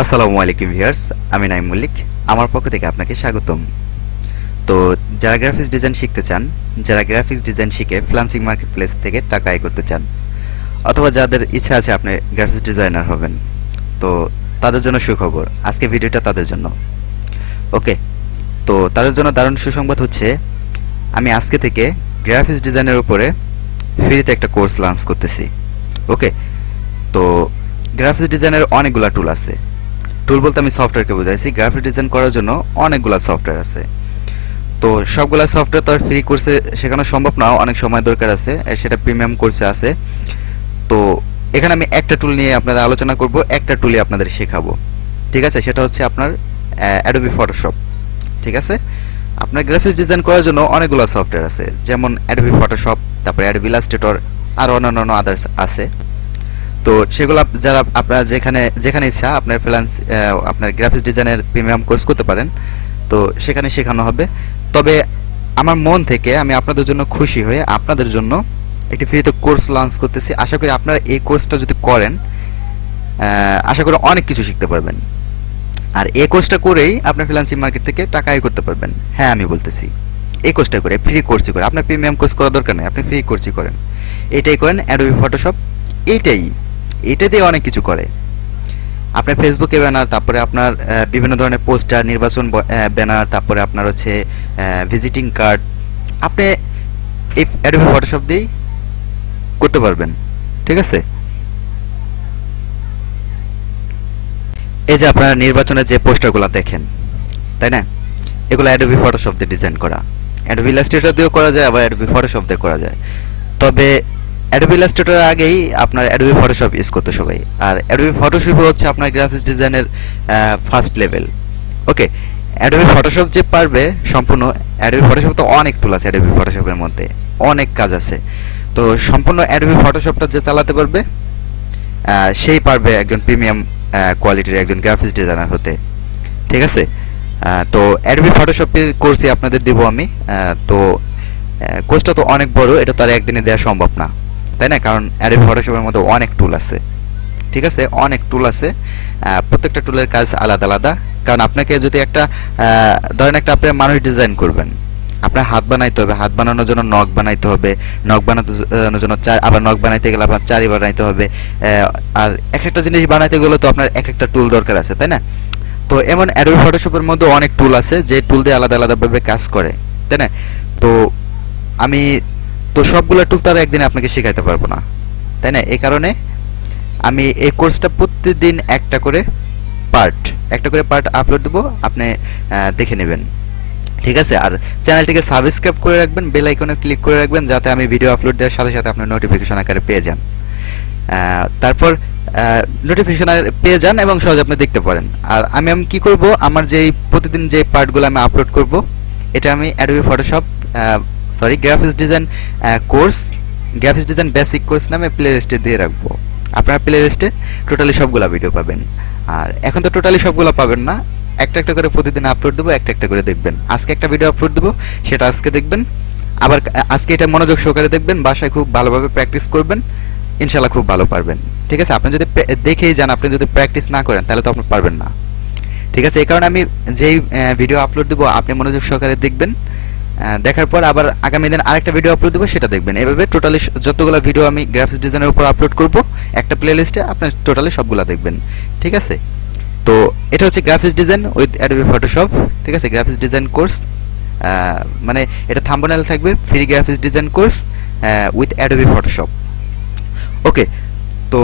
আসসালামু আলাইকুম ভিউয়ার্স, আমি নাইম মল্লিক। আমার পক্ষ থেকে আপনাকে স্বাগতম। তো যারা গ্রাফিক্স ডিজাইন শিখতে চান, যারা গ্রাফিক্স ডিজাইন শিখে ফ্রিল্যান্সিং মার্কেটপ্লেস থেকে টাকা আয় করতে চান, অথবা যাদের ইচ্ছা আছে আপনি গ্রাফিক্স ডিজাইনার হবেন, তো তাদের জন্য সুখবর। আজকে ভিডিওটা তাদের জন্য। ওকে, তো তাদের জন্য দারুণ সুসংবাদ হচ্ছে আমি আজকে থেকে গ্রাফিক্স ডিজাইনের উপরে ফ্রিতে একটা কোর্স লঞ্চ করতেছি। ওকে, তো গ্রাফিক্স ডিজাইনের অনেকগুলো টুল আছে। টুল বলতে আমি সফটওয়্যারকে বোঝাইছি। গ্রাফিক ডিজাইন করার জন্য অনেকগুলো সফটওয়্যার আছে। তো সবগুলা সফটওয়্যার তো আর ফ্রি কোর্সে শেখানো সম্ভব না, অনেক সময় দরকার আছে, সেটা প্রিমিয়াম কোর্সে আছে। তো এখানে আমি একটা টুল নিয়ে আপনাদের আলোচনা করব, একটা টুলই আপনাদের শেখাবো। ঠিক আছে, সেটা হচ্ছে আপনার অ্যাডোবি ফটোশপ। ঠিক আছে, আপনার গ্রাফিক্স ডিজাইন করার জন্য অনেকগুলো সফটওয়্যার আছে, যেমন অ্যাডোবি ফটোশপ, তারপরে অ্যাডোবি ইলাস্ট্রেটর, আর অন্যান্য আদার্স আছে। তো সেগুলো যারা আপনারা যেখানে যেখানে ইচ্ছা আপনার আপনার গ্রাফিক্স ডিজাইনের প্রিমিয়াম কোর্স করতে পারেন। তো সেখানে শেখানো হবে। তবে আমার মন থেকে আমি আপনাদের জন্য খুশি হয়ে আপনাদের জন্য একটি ফ্রিতে কোর্স লঞ্চ করতেছি। আশা করি আপনারা এই কোর্সটা যদি করেন, আশা করি অনেক কিছু শিখতে পারবেন। আর এই কোর্সটা করেই আপনি ফ্রিল্যান্সিং মার্কেট থেকে টাকা আয় করতে পারবেন। হ্যাঁ, আমি বলতেছি এই কোর্সটা করে, ফ্রি কোর্সই করে। আপনার প্রিমিয়াম কোর্স করার দরকার নেই, আপনি ফ্রি কোর্সই করেন। এটাই করেন, অ্যাডোবি ফটোশপ। এইটাই এটা দিয়ে অনেক কিছু করে। আপনার ফেসবুকে ব্যানার, তারপরে আপনার বিভিন্ন ধরনের পোস্টার, নির্বাচন ব্যানার, তারপরে আপনার হচ্ছে ভিজিটিং কার্ড, আপনি এই অ্যাডোবি ফটোশপ দিয়েই করতে পারবেন। ঠিক আছে, এই যে আপনারা নির্বাচনের যে পোস্টারগুলো দেখেন, তাই না, এগুলো অ্যাডোবি ফটোশপ দিয়ে ডিজাইন করা। অ্যাডোবি ইলাস্ট্রেটর দিয়েও করা যায়, আবার অ্যাডোবি ফটোশপ দিয়ে করা যায়। তবে অ্যাডোবি ইলাস্ট্রেটরের আগেই আপনার অ্যাডোবি ফটোশপ ইউজ করতে সবাই। আর অ্যাডোবি ফটোশপ হচ্ছে আপনার গ্রাফিক্স ডিজাইনের ফার্স্ট লেভেল। ওকে, অ্যাডোবি ফটোশপ যে পারবে সম্পূর্ণ, অ্যাডোবি ফটোশপ তো অনেক টুল আছে, অ্যাডোবি ফটোশপের মধ্যে অনেক কাজ আছে। তো সম্পূর্ণ অ্যাডোবি ফটোশপটা যে চালাতে পারবে, সেই পারবে একজন প্রিমিয়াম কোয়ালিটির একজন গ্রাফিক্স ডিজাইনার হতে। ঠিক আছে, তো অ্যাডোবি ফটোশপের কোর্সই আপনাদের দেব আমি। তো কোর্সটা তো অনেক বড়, এটা তো আর একদিনে দেওয়া সম্ভব না, তাই না? কারণ অ্যাডোবি ফটোশপের মধ্যে অনেক টুল আছে। ঠিক আছে, অনেক টুল আছে, প্রত্যেকটা টুলের কাজ আলাদা আলাদা। কারণ আপনাকে যদি একটা ধরেন একটা আপনি মানুষ ডিজাইন করবেন, আপনার হাত বানাইতে হবে, হাত বানানোর জন্য নখ বানাইতে হবে, নখ বানানোর জন্য আবার নখ বানাইতে গেলে আপনার চারি বানাইতে হবে। আর এক একটা জিনিস বানাইতে গেলে তো আপনার এক একটা টুল দরকার আছে, তাই না? তো এমন অ্যাডোবি ফটোশপের মধ্যে অনেক টুল আছে যে টুল দিয়ে আলাদা আলাদাভাবে কাজ করে, তাই না? তো আমি তো সবগুলো টুল তো আর একদিনে আপনাকে শেখাইতে পারবো না, তাই না? এই কারণে আমি এই কোর্সটা প্রতিদিন একটা করে পার্ট আপলোড দেবো, আপনি দেখে নেবেন। ঠিক আছে, আর চ্যানেলটিকে সাবস্ক্রাইব করে রাখবেন, বেল আইকনে ক্লিক করে রাখবেন, যাতে আমি ভিডিও আপলোড দেওয়ার সাথে সাথে আপনি নোটিফিকেশন আকারে পেয়ে যান। তারপর নোটিফিকেশন পেয়ে যান এবং সহজে আপনি দেখতে পারেন। আর আমি কি করব, আমার যেই প্রতিদিন যে পার্টগুলো আমি আপলোড করব, এটা আমি Adobe Photoshop graphics design course, graphics design basic course নামে প্লে লিস্টে দিয়ে রাখবো। আপনার প্লে লিস্টে টোটালি সবগুলা ভিডিও পাবেন। আর এখন তো টোটালি সবগুলা পাবেন না, একটা একটা করে প্রতিদিন আপলোড দেবো, একটা একটা করে দেখবেন। আজকে একটা ভিডিও আপলোড দেবো, সেটা আজকে দেখবেন। আবার আজকে এটা মনোযোগ সহকারে দেখবেন, বাসায় খুব ভালোভাবে প্র্যাকটিস করবেন, ইনশাল্লাহ খুব ভালো পারবেন। ঠিক আছে, আপনি যদি দেখেই যান, আপনি যদি প্র্যাকটিস না করেন, তাহলে তো আপনি পারবেন না। ঠিক আছে, এই কারণে আমি যেই ভিডিও আপলোড দেবো আপনি মনোযোগ সহকারে দেখবেন। দেখার পর আবার আগামী দিন আরেকটা ভিডিও আপলোড দেবো, সেটা দেখবেন। এভাবে টোটালি যতগুলো ভিডিও আমি গ্রাফিক্স ডিজাইনের উপর আপলোড করব একটা প্লে লিস্টে, আপনি টোটালি সবগুলো দেখবেন। ঠিক আছে, তো এটা হচ্ছে graphics design with Adobe Photoshop. ঠিক আছে, গ্রাফিক্স ডিজাইন কোর্স, মানে এটা থাম্বনেল থাকবে free graphics design course with Adobe Photoshop. Okay, তো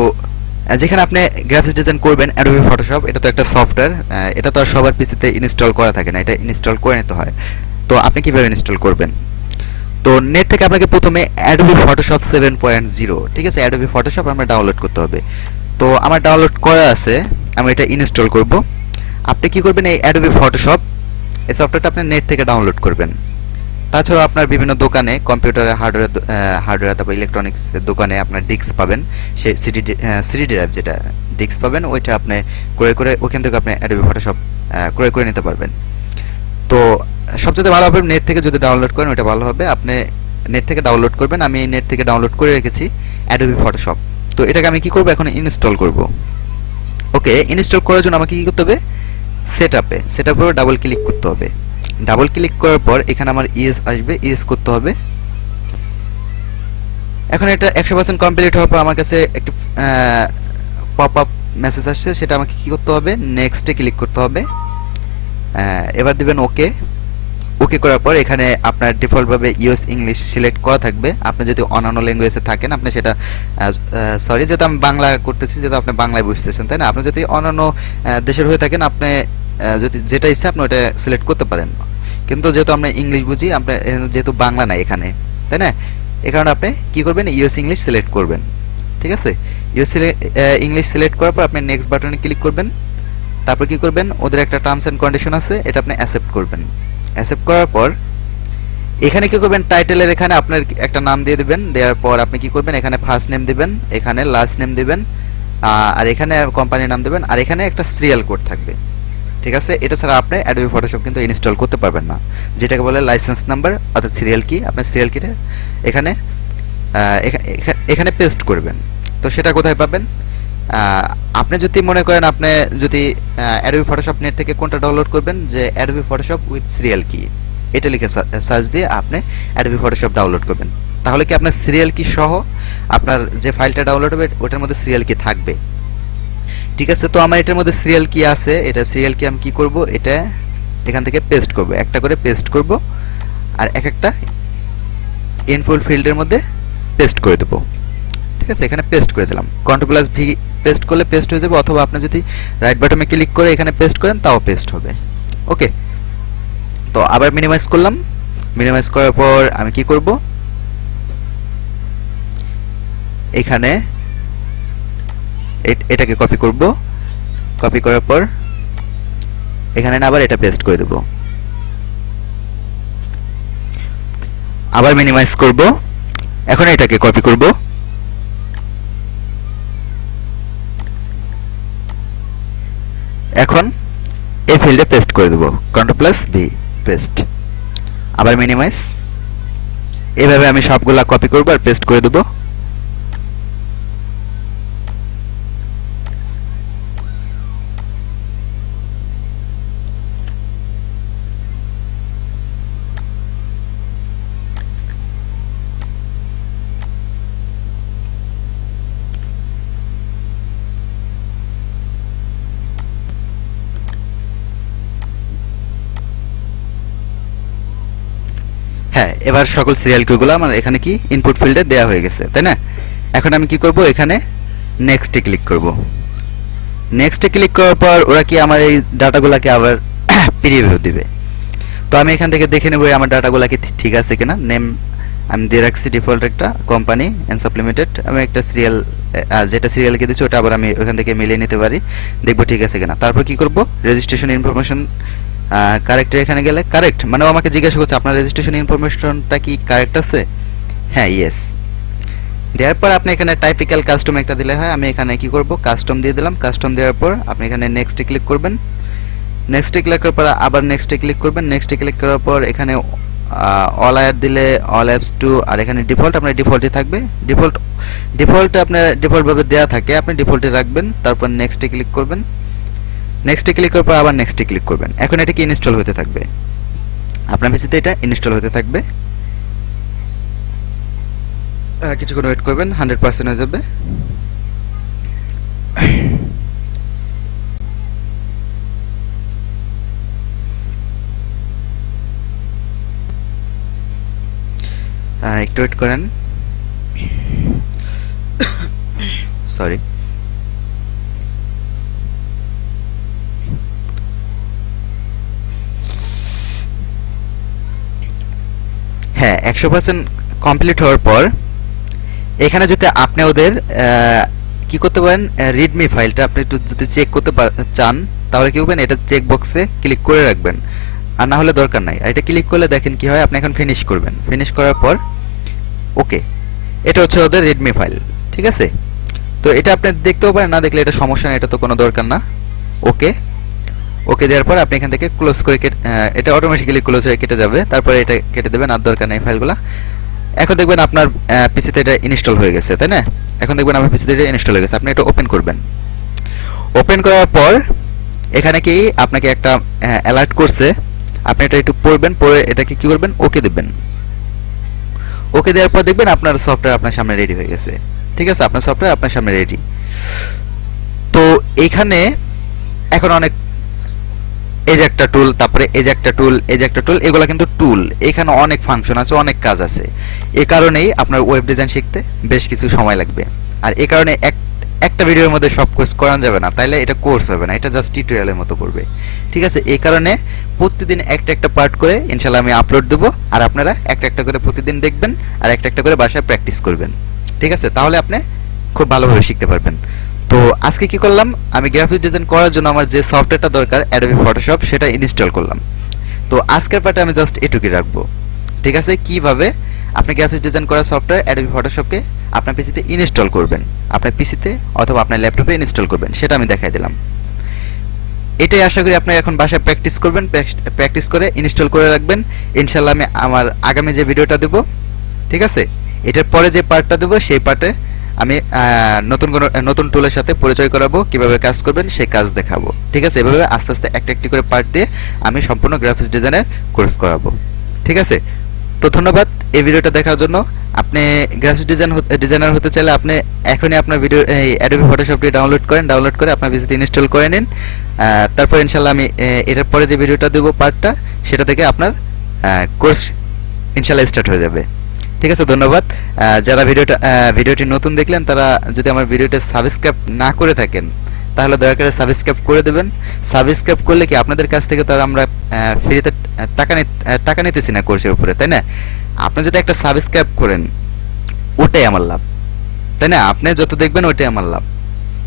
যেখানে আপনি গ্রাফিক্স ডিজাইন করবেন অ্যাডোবি ফটোশপ, এটা তো একটা সফটওয়্যার, এটা তো আর সবার পিসিতে ইনস্টল করা থাকে না, এটা ইনস্টল করে নিতে হয়। তো আপনি কিভাবে ইনস্টল করবেন? তো নেট থেকে আপনাকে প্রথমে অ্যাডোবি ফটোশপ 7.0, ঠিক আছে, অ্যাডোবি ফটোশপ আমরা ডাউনলোড করতে হবে। তো আমার ডাউনলোড করা আছে, আমি এটা ইনস্টল করব। আপনি কি করবেন, এই অ্যাডোবি ফটোশপ এই সফটওয়্যারটা আপনি নেট থেকে ডাউনলোড করবেন। তাছাড়াও আপনার বিভিন্ন দোকানে, কম্পিউটারের হার্ডওয়্যার তারপর ইলেকট্রনিক্সের দোকানে আপনার ডিস্ক পাবেন, সেই সিডি ড্রাইভ যেটা ডিস্ক পাবেন, ওইটা আপনি ক্রয় করে ওখান থেকে আপনি অ্যাডোবি ফটোশপ ক্রয় করে নিতে পারবেন। তো সবচেয়ে ভালো হবে নেট থেকে যদি ডাউনলোড করেন, ওইটা ভালো হবে। আপনি নেট থেকে ডাউনলোড করবেন, আমি নেট থেকে ডাউনলোড করে রেখেছি অ্যাডোবি ফটোশপ। তো এটাকে আমি কি করব, এখন ইনস্টল করব। ওকে, ইনস্টল করার জন্য আমাকে কি করতে হবে, সেটআপে ডাবল ক্লিক করতে হবে। ডাবল ক্লিক করার পর এখানে আমার ইএস আসবে, ইএস করতে হবে। এখন এটা 100% কমপ্লিট হওয়ার পর আমার কাছে একটি পপ আপ মেসেজ আসছে, সেটা আমাকে কি করতে হবে, নেক্সটে ক্লিক করতে হবে। এবার দিবেন ওকে। ওকে করার পর এখানে আপনার ডিফল্টভাবে ইউএস ইংলিশ সিলেক্ট করা থাকবে। আপনি যদি অন্যান্য ল্যাঙ্গুয়েজে থাকেন আপনি সেটা, সরি যেহেতু আমি বাংলা করতেছি, যেহেতু আপনি বাংলায় বুঝতেছেন তাই না, আপনি যদি অন্যান্য দেশের হয়ে থাকেন আপনি যদি যেটা ইচ্ছা আপনি ওটা সিলেক্ট করতে পারেন। কিন্তু যেহেতু আমরা ইংলিশ বুঝি, আপনার যেহেতু বাংলা নাই এখানে, তাই না, এই কারণে আপনি কি করবেন, ইউএস ইংলিশ সিলেক্ট করবেন। ঠিক আছে, ইউএস ইংলিশ সিলেক্ট করার পর আপনি নেক্সট বাটনে ক্লিক করবেন। তারপর কি করবেন, ওদের একটা টার্মস অ্যান্ড কন্ডিশন আছে, এটা আপনি অ্যাকসেপ্ট করবেন। অ্যাকসেপ্ট করার পর এখানে কি করবেন, টাইটেলের এখানে আপনার একটা নাম দিয়ে দিবেন। দেওয়ার পর আপনি কি করবেন, এখানে ফার্স্ট নেম দিবেন, এখানে লাস্ট নেম দিবেন, আর এখানে কোম্পানির নাম দিবেন, আর এখানে একটা সিরিয়াল কোড থাকবে। ঠিক আছে, এটা ছাড়া আপনি অ্যাডোবি ফটোশপ কিন্তু ইনস্টল করতে পারবেন না, যেটাকে বলে লাইসেন্স নাম্বার অর্থাৎ সিরিয়াল কি। আপনার সিরিয়াল কিটা এখানে এখানে পেস্ট করবেন। তো সেটা কোথায় পাবেন, আপনি যদি মনে করেন আপনি যদি অ্যাডোবি ফটোশপ নেট থেকে কোনটা ডাউনলোড করবেন, যে অ্যাডোবি ফটোশপ উইথ সিরিয়াল কি, এটা লিখে সার্চ দিয়ে আপনি অ্যাডোবি ফটোশপ ডাউনলোড করবেন। তাহলে কি আপনার সিরিয়াল কি সহ আপনার যে ফাইলটা ডাউনলোড হবে ওটার মধ্যে সিরিয়াল কি থাকবে। ঠিক আছে, তো আমার এটার মধ্যে সিরিয়াল কি আছে, এটা সিরিয়াল কি আমি কি করব, এটা এখান থেকে পেস্ট করব, একটা করে পেস্ট করব, আর এক একটা ইনপুট ফিল্ডের মধ্যে পেস্ট করে দেবো। ঠিক আছে, এখানে পেস্ট করে দিলাম, Ctrl+V পেস্ট করলে পেস্ট হয়ে যাবে, অথবা আপনি যদি রাইট বাটনে ক্লিক করে এখানে পেস্ট করেন তাও পেস্ট হবে। ওকে, তো আবার মিনিমাইজ করলাম। মিনিমাইজ করার পর আমি কি করব, এখানে এটাকে কপি করব। কপি করার পর এখানে আবার এটা পেস্ট করে দেব। আবার মিনিমাইজ করব, এখন এটাকে কপি করব। এখন এই ফিল্ডে পেস্ট করে দেব, Ctrl+V পেস্ট। আবার মিনিমাইজ। এভাবে আমি সবগুলা কপি করব আর পেস্ট করে দেব। হ্যাঁ, এবার সকল সিরিয়াল কিগুলো আমার এখানে কি ইনপুট ফিল্ডে দেওয়া হয়ে গেছে, তাই না। এখন আমি কি করব, এখানে নেক্সটে ক্লিক করব। নেক্সটে ক্লিক করার পর ওরা কি আমার এই ডাটাগুলোকে আবার প্রিভিউ দিবে। তো আমি এখান থেকে দেখে নেব আমার ডাটাগুলো কি ঠিক আছে কিনা। নেম আমি দিয়ে রাখছি ডিফল্ট একটা, কোম্পানি এনসপ লিমিটেড, আমি একটা সিরিয়াল যেটা সিরিয়ালকে দিচ্ছি ওটা আবার আমি ওখান থেকে মিলিয়ে নিতে পারি, দেখবো ঠিক আছে কিনা। তারপর কি করব, রেজিস্ট্রেশন ইনফরমেশন কারেক্ট, এখানে গেলে কারেক্ট মানে ও আমাকে জিজ্ঞাসা করছে আপনার রেজিস্ট্রেশন ইনফরমেশনটা কি কারেক্ট আছে। হ্যাঁ, ইয়েস। দেওয়ার পর আপনি এখানে টাইপিক্যাল কাস্টম একটা দিলে হয়। আমি এখানে কি করব, কাস্টম দিয়ে দিলাম। কাস্টম দেওয়ার পর আপনি এখানে নেক্সটে ক্লিক করবেন। নেক্সটে ক্লিক করার পর আবার নেক্সটে ক্লিক করবেন। নেক্সটে ক্লিক করার পর এখানে অল অ্যাড দিলে অল অ্যাপস টু, আর এখানে ডিফল্ট আপনার ডিফল্টই থাকবে। ডিফল্ট আপনার ডিফল্টভাবে দেওয়া থাকে, আপনি ডিফল্টে রাখবেন। তারপর নেক্সটে ক্লিক করবেন। নেক্সটে ক্লিক করার পর আবার নেক্সটে ক্লিক করবেন। এখন এটা কি ইনস্টল হতে থাকবে, আপনার পিসিতে এটা ইনস্টল হতে থাকবে। কিছুক্ষণ ওয়েট করবেন, 100% হয়ে যাবে। একটু ওয়েট করেন, সরি। হ্যাঁ, 100% কমপ্লিট হওয়ার পর এখানে যদি আপনি ওদের কি করতে পারেন, রিডমি ফাইলটা আপনি একটু যদি চেক করতে চান তাহলে কি করবেন, এটা চেক বক্সে ক্লিক করে রাখবেন, আর না হলে দরকার নাই। এটা ক্লিক করলে দেখেন কি হয়, আপনি এখন ফিনিশ করবেন। ফিনিশ করার পর ওকে, এটা হচ্ছে ওদের রিডমি ফাইল। ঠিক আছে, তো এটা আপনি দেখতেও পারেন, না দেখলে এটা সমস্যা নেই, এটা তো কোনো দরকার না। ওকে, ওকে দেওয়ার পর আপনি এখান থেকে ক্লোজ করে এটা অটোমেটিক্যালি ক্লোজ হয়ে কেটে যাবে। তারপরে এটা কেটে দেবেন, আর দরকার নেই ফাইলগুলো। এখন দেখবেন আপনার পিসিতে এটা ইনস্টল হয়ে গেছে, তাই না। এখন দেখবেন আমার পিসিতে এটা ইনস্টল হয়ে গেছে। আপনি এটা ওপেন করবেন। ওপেন করার পর এখানে কি আপনাকে একটা অ্যালার্ট করছে, আপনি এটা একটু পড়বেন, পড়ে এটাকে কি করবেন, ওকে দিবেন। ওকে দেওয়ার পর দেখবেন আপনার সফটওয়্যার আপনার সামনে রেডি হয়ে গেছে। ঠিক আছে, আপনার সফটওয়্যার আপনার সামনে রেডি। তো এইখানে এখন অনেক, এই যে একটা টুল, তারপরে এই যে একটা টুল, এই যে একটা টুল, এগুলো কিন্তু টুল। এখানে অনেক ফাংশন আছে, অনেক কাজ আছে। এই কারণেই আপনার ওয়েব ডিজাইন শিখতে বেশ কিছু সময় লাগবে। আর এই কারণে একটা ভিডিওর মধ্যে সব কোর্স করানো যাবে না, তাইলে এটা কোর্স হবে না, এটা জাস্ট টিউটোরিয়ালের মতো করবে। ঠিক আছে, এই কারণে প্রতিদিন একটা একটা পার্ট করে ইনশাল্লাহ আমি আপলোড দেবো, আর আপনারা একটা একটা করে প্রতিদিন দেখবেন, আর একটা একটা করে বাসায় প্র্যাকটিস করবেন। ঠিক আছে, তাহলে আপনি খুব ভালোভাবে শিখতে পারবেন। তো আজকে কি করলাম, আমি গ্রাফিক ডিজাইন করার জন্য আমার যে সফটওয়্যারটা দরকার অ্যাডোবি ফটোশপ, সেটা ইনস্টল করলাম। তো আজকের পার্টে আমি জাস্ট এটুকুই রাখবো। ঠিক আছে, কিভাবে আপনি গ্রাফিক্স ডিজাইন করা সফটওয়্যার অ্যাডোবি ফটোশপকে আপনার পিসিতে ইনস্টল করবেন, আপনার পিসিতে অথবা আপনার ল্যাপটপে ইনস্টল করবেন, সেটা আমি দেখাই দিলাম। এটাই আশা করি আপনি এখন বাসায় প্র্যাকটিস করবেন, প্র্যাকটিস করে ইনস্টল করে রাখবেন। ইনশাল্লাহ আমি আমার আগামী যে ভিডিওটা দেব, ঠিক আছে, এটার পরে যে পার্টটা দেবো সেই পার্টে আমি নতুন টুলের সাথে পরিচয় করাবো, কিভাবে কাজ করবেন সেই কাজ দেখাবো। ঠিক আছে, এভাবে আস্তে আস্তে একটা একটি করে পার্ট দিয়ে আমি সম্পূর্ণ গ্রাফিক্স ডিজাইনের কোর্স করাবো। ঠিক আছে, তো ধন্যবাদ এই ভিডিওটা দেখার জন্য। আপনি গ্রাফিক্স ডিজাইনার হতে চাইলে আপনি এখনই আপনার ভিডিও এই অ্যাডোবি ফটোশপটি ডাউনলোড করেন, ডাউনলোড করে আপনার পিসিতে ইনস্টল করে নিন। তারপর ইনশাল্লাহ আমি এটার পরে যে ভিডিওটা দেবো পার্টটা, সেটা থেকে আপনার কোর্স ইনশাল্লাহ স্টার্ট হয়ে যাবে। ঠিক আছে, ধন্যবাদ। যারা ভিডিওটি নতুন দেখলেন, তারা যদি আমার ভিডিওটা সাবস্ক্রাইব না করে থাকেন, তাহলে দয়া করে সাবস্ক্রাইব করে দেবেন। সাবস্ক্রাইব করলে কি আপনাদের কাছ থেকে তো আর আমরা ফ্রিতে টাকা নিতেছি না কোর্সের উপরে, তাই না? আপনি যদি একটা সাবস্ক্রাইব করেন, ওটাই আমার লাভ, তাই না? আপনি যত দেখবেন ওটাই আমার লাভ,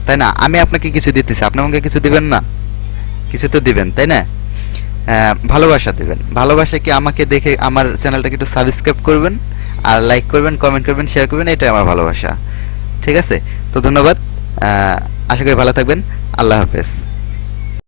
তাই না? আমি আপনাকে কিছু দিতেছি, আপনি আমাকে কিছু দিবেন না? কিছু তো দিবেন, তাই না? ভালোবাসা দিবেন। ভালোবাসা কি আমাকে দেখে আমার চ্যানেলটাকে একটু সাবস্ক্রাইব করবেন, আর লাইক করবেন, কমেন্ট করবেন, শেয়ার করবেন, এটাই আমার ভালোবাসা। ঠিক আছে, তো ধন্যবাদ। আশা করি ভালো থাকবেন। আল্লাহ হাফেজ।